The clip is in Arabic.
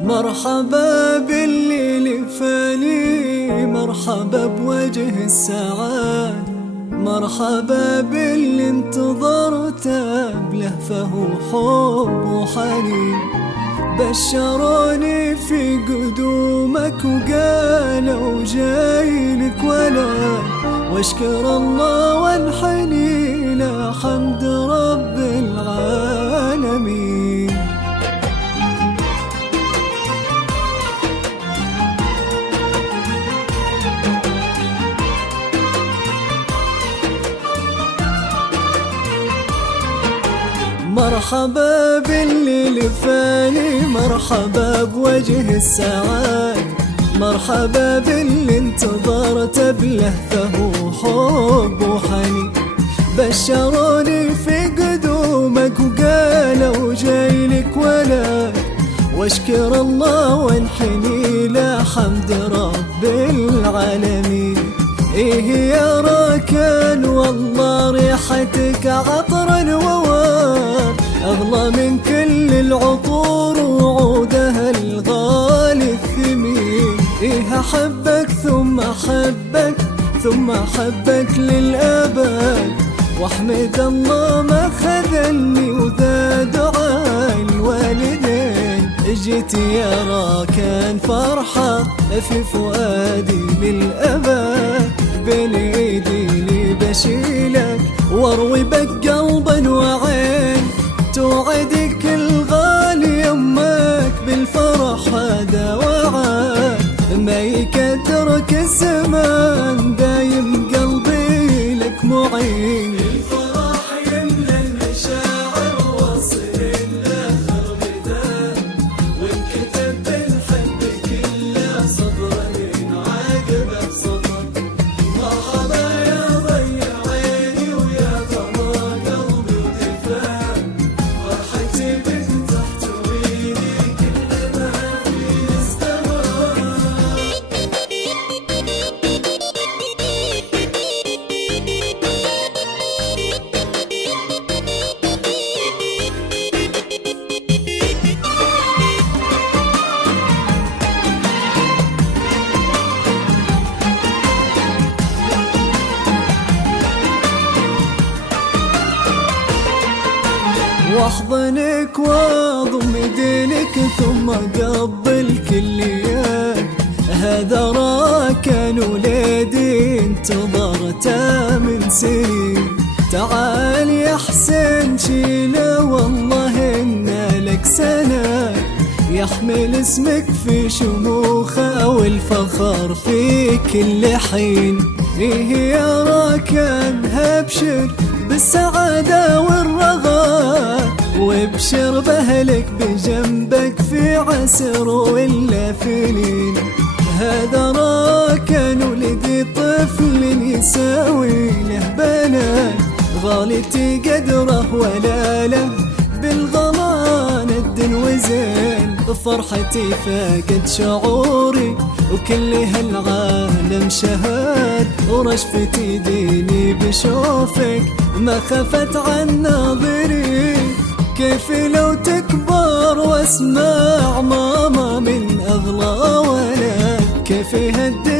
مرحبا باللي لفاني، مرحبا بوجه السعاد، مرحبا باللي انتظرته بلهفه وحب وحنين. بشروني في قدومك وقالوا جايلك ولد، واشكر الله وانحني له حمد رب العالمين. مرحبا باللي لفاني، مرحبا بوجه السعاد، مرحبا باللي انتظرت بلهفه وحب وحنين. بشروني في قدومك وقالوا جايلك ولد، واشكر الله وانحني له حمد رب العالمين. ايه يا راكان والله ريحتك عطر ووار، أغلى من كل العطور وعودها الغالي الثمين. إيه أحبك ثم أحبك ثم أحبك للأبد، واحمد الله ما خذلني وذا دعاء الوالدين. جيت يا راكان فرحة في فؤادي للأبد، بين ايدي لي بشيلك واروي بك قلبا وعين. توعدك الغالي يمك بالفرح هذا وعد، ما يكدرك الزمان دايم قلبي لك معين. الفرح يملى المشاعر واصل لاخر بداية، وانكتب بالحب كله صبر من عاقبه صبر. مرحبا يا ضي عيني ويا ضما قلبي ودفاع، فرحتي بك تحتويني كل ما في استمر. واحضنك واضم يدينك ثم اقبل كليات، هذا راكان وليدي انتظرته من سنين. تعال يا حسين شيله والله ان لك سنة، يحمل اسمك في شموخه والفخر في كل حين. ايه يا راكان ابشر بالسعادة والرغاء، وابشر بهلك بجنبك في عسر ولا فنين. هذا راكان ولدي طفل يساوي له بنات، غالتي قدره ولا له بالغلا ند وزين. فرحتي فاقد شعوري وكل هالعالم شهاد، ورشفتي ديني بشوفك ما خفت عن ناظري. كيف لو تكبر واسمع ماما من أغلى ولد، كيف يهدي